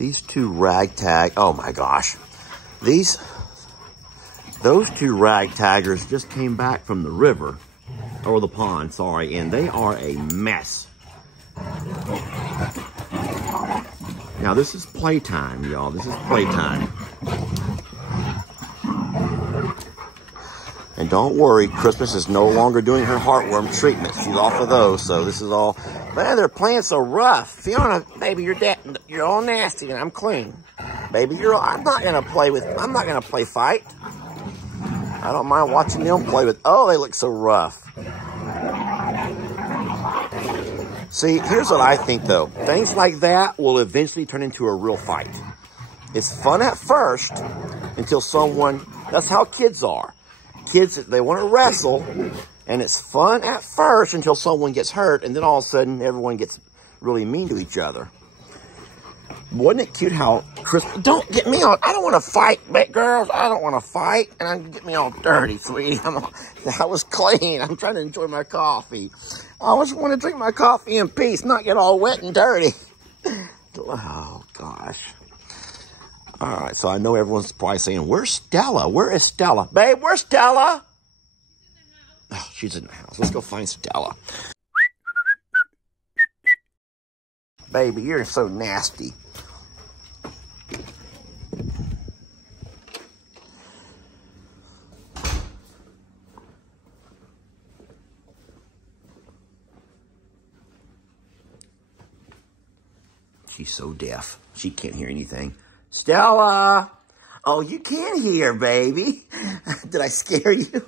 These two ragtag, oh my gosh. Those two ragtaggers just came back from the river, or the pond, sorry, and they are a mess. Now this is playtime, y'all. This is playtime. And don't worry, Christmas is no longer doing her heartworm treatment. She's off of those, so this is all. Man, they're playing so rough. Fiona, baby, you're all nasty, and I'm clean. Baby, I'm not gonna play fight. I don't mind watching them play with. Oh, they look so rough. See, here's what I think though. Things like that will eventually turn into a real fight. It's fun at first until someone. That's how kids are. Kids, they want to wrestle, and it's fun at first until someone gets hurt, and then all of a sudden everyone gets really mean to each other. Wasn't it cute how don't get me all, I don't want to fight, girls. I don't want to fight, and I'm get me all dirty, sweetie. That was clean. I'm trying to enjoy my coffee. I just want to drink my coffee in peace, not get all wet and dirty. Oh, gosh. All right, so I know everyone's probably saying, where's Stella? Where is Stella? Babe, where's Stella? She's in the house. Let's go find Stella. Baby, you're so nasty. She's so deaf. She can't hear anything. Stella! Oh, you can hear, baby. Did I scare you?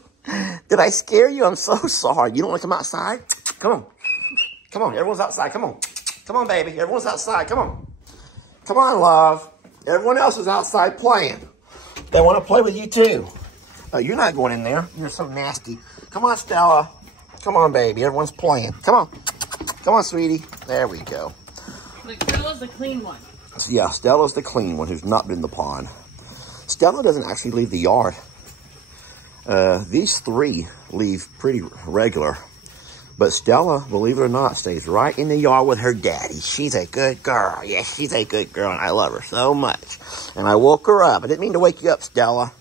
Did I scare you? I'm so sorry. You don't want to come outside? Come on. Come on. Everyone's outside. Come on. Come on, baby. Everyone's outside. Come on. Come on, love. Everyone else is outside playing. They want to play with you, too. Oh, you're not going in there. You're so nasty. Come on, Stella. Come on, baby. Everyone's playing. Come on. Come on, sweetie. There we go. Look, Stella's the clean one. Yeah, Stella's the clean one who's not been in the pond. Stella doesn't actually leave the yard. These three leave pretty regular. But Stella, believe it or not, stays right in the yard with her daddy. She's a good girl. Yes, she's a good girl, and I love her so much. And I woke her up. I didn't mean to wake you up, Stella.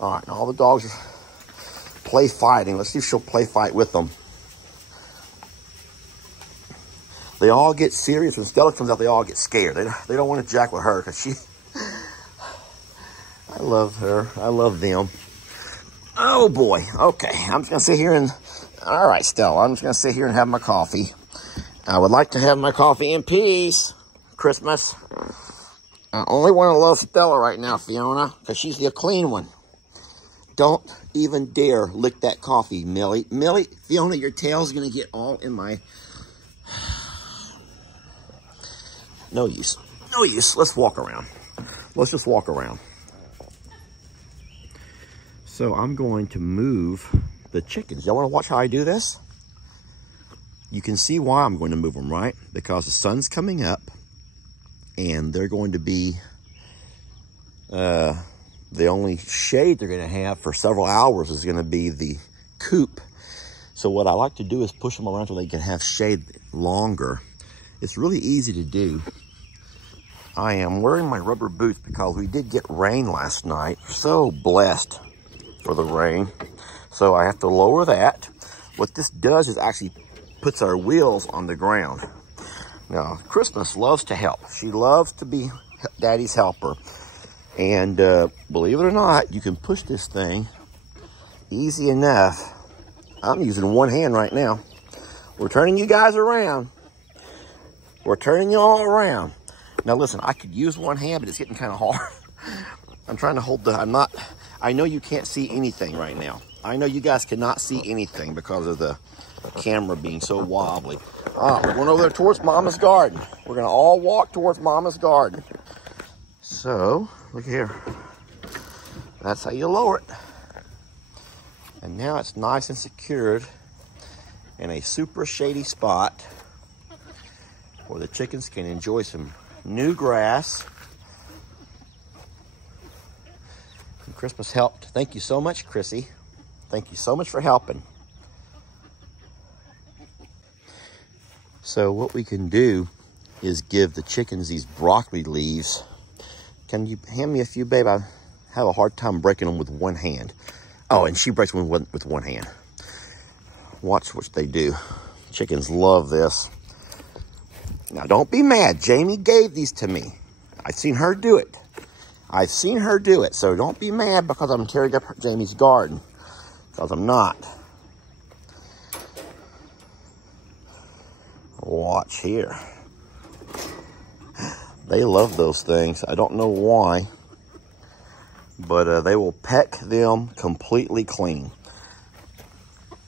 All right, now all the dogs are play fighting. Let's see if she'll play fight with them. They all get serious. When Stella comes out, they all get scared. They don't want to jack with her because she... I love her. I love them. Oh, boy. Okay, I'm just going to sit here and... All right, Stella, I'm just going to sit here and have my coffee. I would like to have my coffee in peace. Christmas. I only want to love Stella right now, Fiona, because she's the clean one. Don't even dare lick that coffee, Millie. Millie, Fiona, your tail's going to get all in my... No use. No use. Let's walk around. Let's just walk around. So I'm going to move the chickens. Y'all want to watch how I do this? You can see why I'm going to move them, right? Because the sun's coming up and they're going to be the only shade they're going to have for several hours is going to be the coop. So what I like to do is push them around so they can have shade longer. It's really easy to do. I am wearing my rubber boots because we did get rain last night. So blessed for the rain. So I have to lower that. What this does is actually puts our wheels on the ground. Now, Christmas loves to help. She loves to be Daddy's helper. And believe it or not, you can push this thing easy enough. I'm using one hand right now. We're turning you guys around. We're turning you all around. Now listen, I could use one hand, but it's getting kind of hard. I'm trying to hold I know you can't see anything right now. I know you guys cannot see anything because of the camera being so wobbly. We're going over there towards Mama's garden. We're going to all walk towards Mama's garden. So, look here. That's how you lower it. And now it's nice and secured in a super shady spot where the chickens can enjoy some new grass. And Christmas helped. Thank you so much, Chrissy. Thank you so much for helping. So what we can do is give the chickens these broccoli leaves. Can you hand me a few, babe? I have a hard time breaking them with one hand. Oh, and she breaks them with one hand. Watch what they do. Chickens love this. Now, don't be mad. Jamie gave these to me. I've seen her do it. I've seen her do it. So don't be mad because I'm tearing up Jamie's garden. Because I'm not. Watch here. They love those things. I don't know why. But they will peck them completely clean.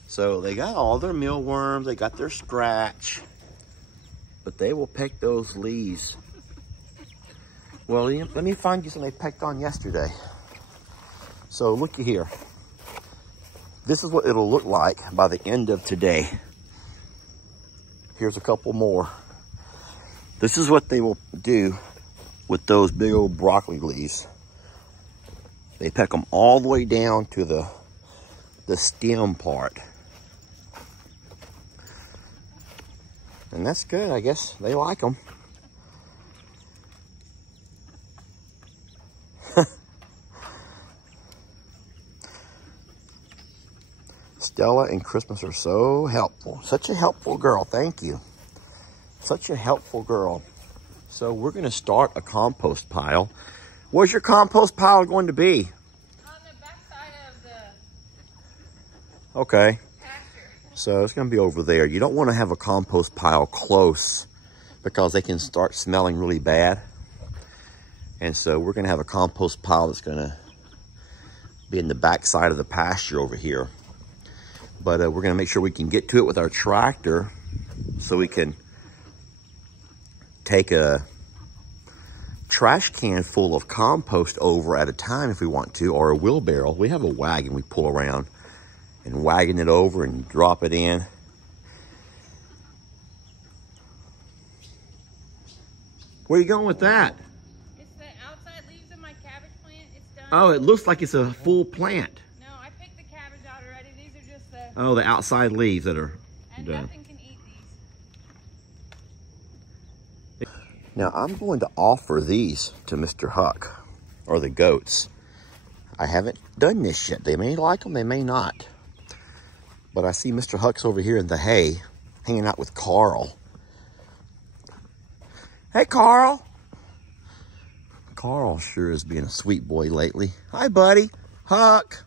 So they got all their mealworms. They got their scratch. But they will peck those leaves. Well, let me find you some they pecked on yesterday. So looky here. This is what it'll look like by the end of today. Here's a couple more. This is what they will do with those big old broccoli leaves. They peck them all the way down to the stem part. And that's good, I guess. They like them. Stella and Christmas are so helpful. Such a helpful girl. Thank you. Such a helpful girl. So we're going to start a compost pile. Where's your compost pile going to be? On the back side of the Okay. pasture. So it's going to be over there. You don't want to have a compost pile close because they can start smelling really bad. And so we're going to have a compost pile that's going to be in the back side of the pasture over here. But we're going to make sure we can get to it with our tractor so we can take a trash can full of compost over at a time if we want to, or a wheelbarrow. We have a wagon we pull around and wagon it over and drop it in. Where are you going with that? It's the outside leaves of my cabbage plant. It's done. Oh, it looks like it's a full plant. No, I picked the cabbage out already. These are just the... Oh, the outside leaves that are And done. nothing can eat these. Now, I'm going to offer these to Mr. Huck, or the goats. I haven't done this yet. They may like them, they may not. But I see Mr. Huck's over here in the hay, hanging out with Carl. Hey, Carl. Carl sure is being a sweet boy lately. Hi, buddy. Huck.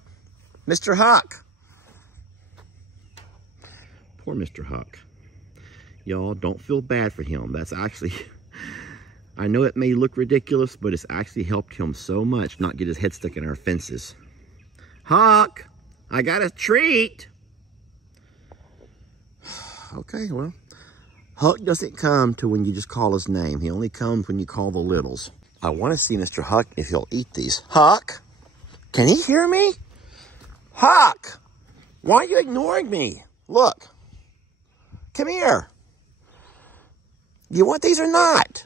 Mr. Huck. Poor Mr. Huck. Y'all, don't feel bad for him. That's actually... I know it may look ridiculous, but it's actually helped him so much not get his head stuck in our fences. Huck, I got a treat. Okay, well, Huck doesn't come to when you just call his name. He only comes when you call the littles. I want to see Mr. Huck if he'll eat these. Huck, can he hear me? Huck, why are you ignoring me? Look, come here. You want these or not?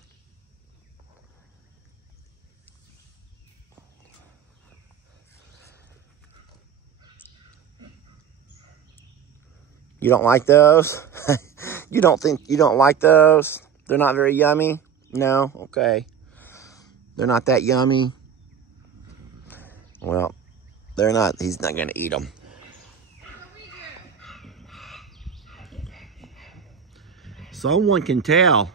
You don't like those? You don't like those? They're not very yummy? No? Okay. They're not that yummy? Well, they're not. He's not going to eat them. Someone can tell.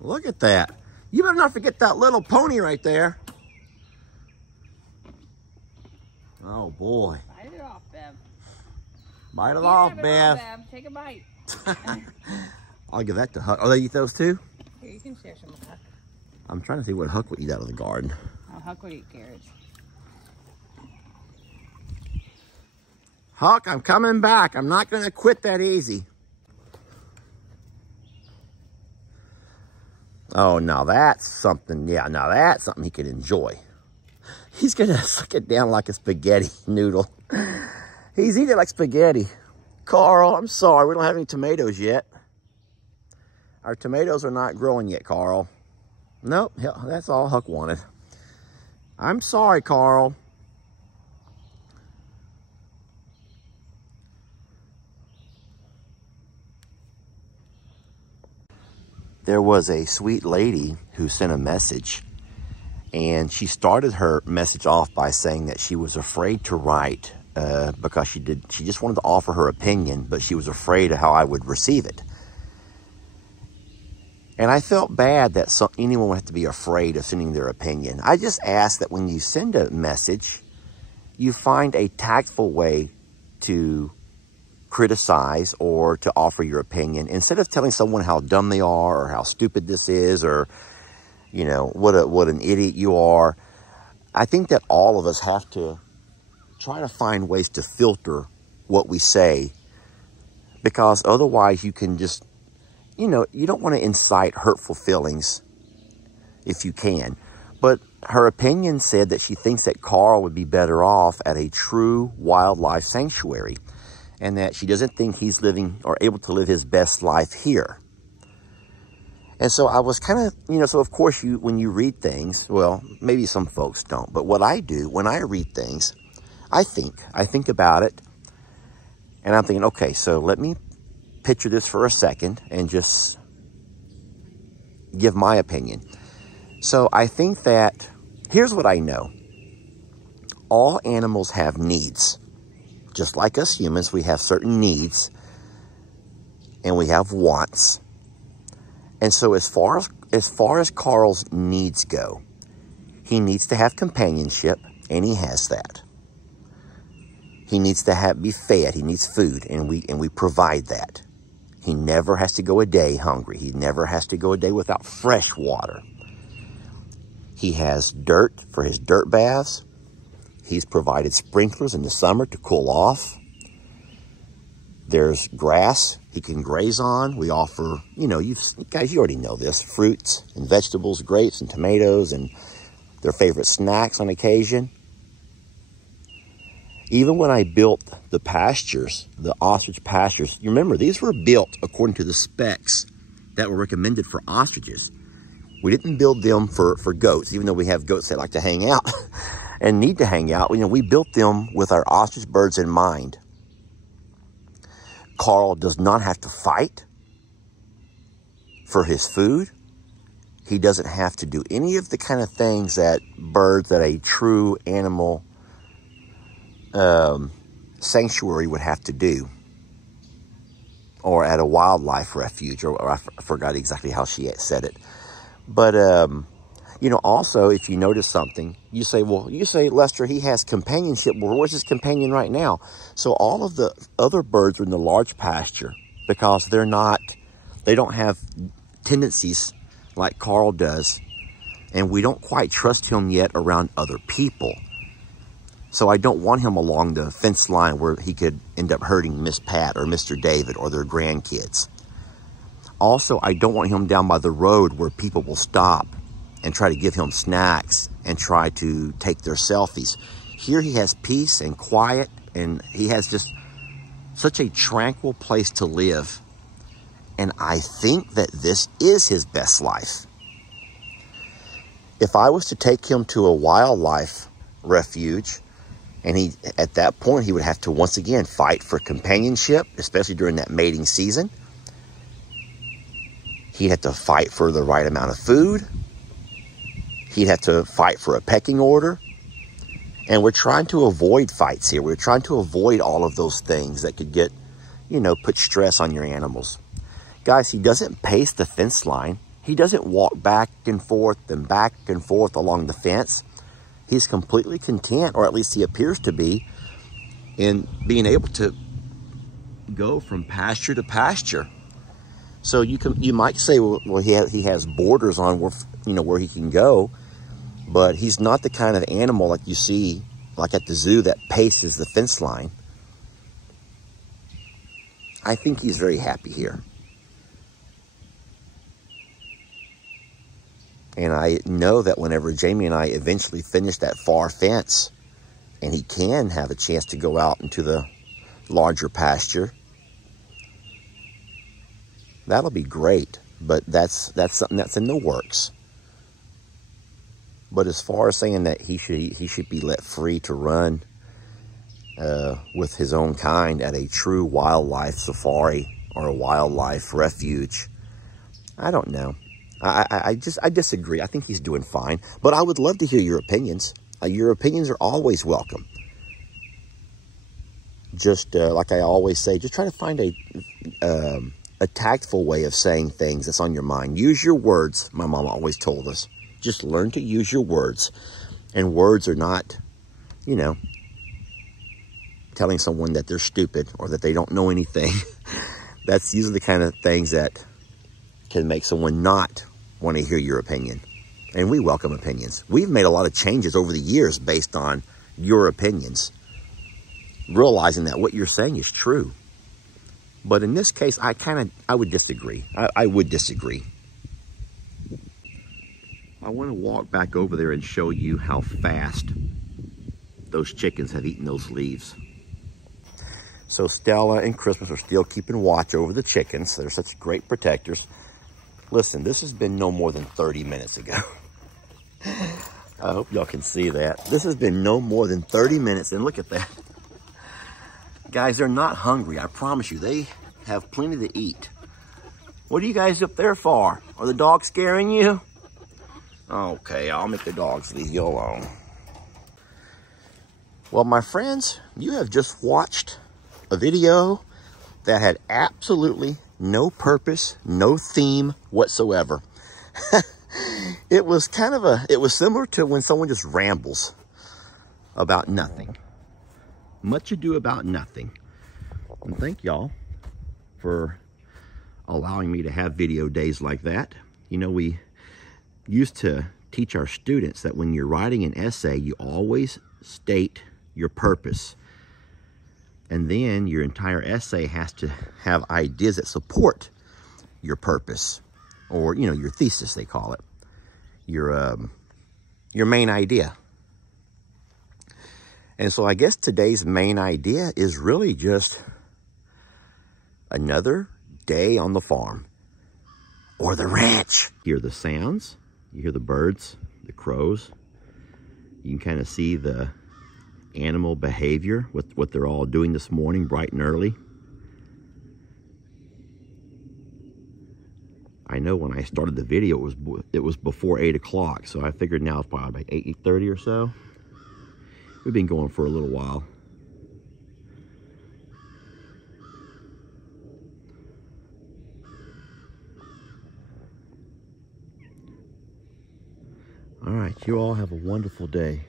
Look at that. You better not forget that little pony right there. Oh, boy. Bite it off, Bev. Bite it off, Bev. Take a bite. I'll give that to Huck. Oh, they eat those too? Here, you can share some with Huck. I'm trying to see what Huck would eat out of the garden. Oh, Huck would eat carrots. Huck, I'm coming back. I'm not going to quit that easy. Oh, now that's something. Yeah, now that's something he could enjoy. He's going to suck it down like a spaghetti noodle. He's eating it like spaghetti. Carl, I'm sorry. We don't have any tomatoes yet. Our tomatoes are not growing yet, Carl. Nope, that's all Huck wanted. I'm sorry, Carl. there was a sweet lady who sent a message, and she started her message off by saying that she was afraid to write because she just wanted to offer her opinion, but she was afraid of how I would receive it. And I felt bad that anyone would have to be afraid of sending their opinion. I just ask that when you send a message, you find a tactful way to criticize or to offer your opinion, instead of telling someone how dumb they are or how stupid this is, or, you know, what an idiot you are. I think that all of us have to try to find ways to filter what we say, because otherwise you can just, you know, you don't want to incite hurtful feelings if you can. But her opinion said that she thinks that Carl would be better off at a true wildlife sanctuary, and that she doesn't think he's living or able to live his best life here. And so I was kind of, you know, so of course when you read things, well, maybe some folks don't, but what I do when I read things, I think about it, and I'm thinking, okay, so let me picture this for a second and just give my opinion. So I think that, here's what I know. All animals have needs. Just like us humans, we have certain needs and we have wants. And so as far as Carl's needs go, he needs to have companionship, and he has that. He needs to be fed. He needs food, and we provide that. He never has to go a day hungry. He never has to go a day without fresh water. He has dirt for his dirt baths. He's provided sprinklers in the summer to cool off. There's grass he can graze on. We offer, you know, you already know this, fruits and vegetables, grapes and tomatoes, and their favorite snacks on occasion. Even when I built the pastures, the ostrich pastures, you remember, these were built according to the specs that were recommended for ostriches. We didn't build them for goats, even though we have goats that like to hang out and need to hang out. You know, we built them with our ostrich birds in mind. Carl does not have to fight for his food. He doesn't have to do any of the kind of things that a true animal sanctuary would have to do, or at a wildlife refuge, or I forgot exactly how she said it. But, you know, also, if you notice something, you say, Lester, he has companionship. Well, where's his companion right now? So all of the other birds are in the large pasture because they don't have tendencies like Carl does. And we don't quite trust him yet around other people. So I don't want him along the fence line where he could end up hurting Miss Pat or Mr. David or their grandkids. Also, I don't want him down by the road where people will stop and try to give him snacks and try to take their selfies. Here he has peace and quiet, and he has just such a tranquil place to live. And I think that this is his best life. If I was to take him to a wildlife refuge, and at that point, he would have to once again fight for companionship, especially during that mating season. He'd have to fight for the right amount of food. He'd have to fight for a pecking order. And we're trying to avoid fights here. We're trying to avoid all of those things that could get, you know, put stress on your animals. Guys, he doesn't pace the fence line. He doesn't walk back and forth along the fence. He's completely content, or at least he appears to be, in being able to go from pasture to pasture. So you might say, well, he has borders on where he can go, but he's not the kind of animal like you see, like at the zoo, that paces the fence line. I think he's very happy here. And I know that whenever Jamie and I eventually finish that far fence, and he can have a chance to go out into the larger pasture, that'll be great. But that's something that's in the works. But as far as saying that he should be let free to run with his own kind at a true wildlife safari or a wildlife refuge, I don't know. I disagree. I think he's doing fine, but I would love to hear your opinions. Your opinions are always welcome. Just like I always say, just try to find a tactful way of saying things that's on your mind. Use your words, my mom always told us. Just learn to use your words. And words are not, you know, telling someone that they're stupid or that they don't know anything. That's usually the kind of things that can make someone not want to hear your opinion. And we welcome opinions. We've made a lot of changes over the years based on your opinions, realizing that what you're saying is true. But in this case, I would disagree. I would disagree. I want to walk back over there and show you how fast those chickens have eaten those leaves. So Stella and Christmas are still keeping watch over the chickens. They're such great protectors. Listen, this has been no more than 30 minutes ago. I hope y'all can see that. This has been no more than 30 minutes, and look at that. Guys, they're not hungry, I promise you. They have plenty to eat. What are you guys up there for? Are the dogs scaring you? Okay, I'll make the dogs leave you alone. Well, my friends, you have just watched a video that had absolutely no purpose, no theme whatsoever. It was similar to when someone just rambles about nothing. Much ado about nothing. And thank y'all for allowing me to have video days like that. You know, we used to teach our students that when you're writing an essay, you always state your purpose. And then your entire essay has to have ideas that support your purpose, or, you know, your thesis, they call it. Your main idea. And so I guess today's main idea is really just another day on the farm or the ranch. You hear the sounds, you hear the birds, the crows. You can kind of see the animal behavior with what they're all doing this morning, bright and early. I know when I started the video, it was before 8 o'clock, so I figured now it's probably like 8:30 or so. We've been going for a little while. All right, you all have a wonderful day.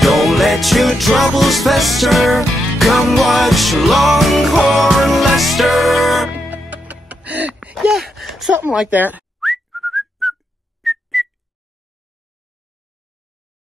Don't let your troubles fester. Come watch Longhorn Lester. Yeah, something like that.